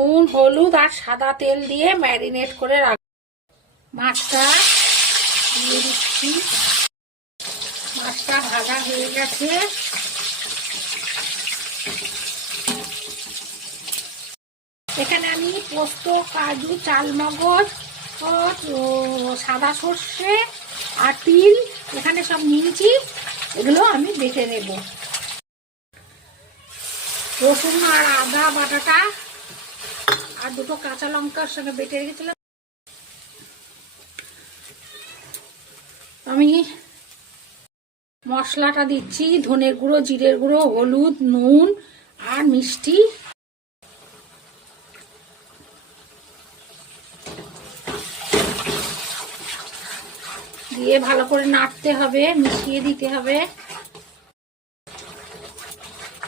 নুন, হলুদ আর সাদা তেল দিয়ে ম্যারিনেট করে রাখবো। মাছটা দিয়ে দিচ্ছি। মাছটা ভাজা হয়ে গেছে। এখানে আমি পোস্ত, কাজু, চালমগজ, সাদা সর্ষে আর তিল এখানে সব নিয়েছি। এগুলো আমি বেটে নেব। রসুন আর আদা বাটাটা আর দুটো কাঁচা লঙ্কার সঙ্গে বেটে রেখেছিলাম। আমি মশলাটা দিচ্ছি, ধনের গুঁড়ো, জিরের গুঁড়ো, হলুদ, নুন আর মিষ্টি। দিয়ে ভালো করে নাড়তে হবে, মিশিয়ে দিতে হবে।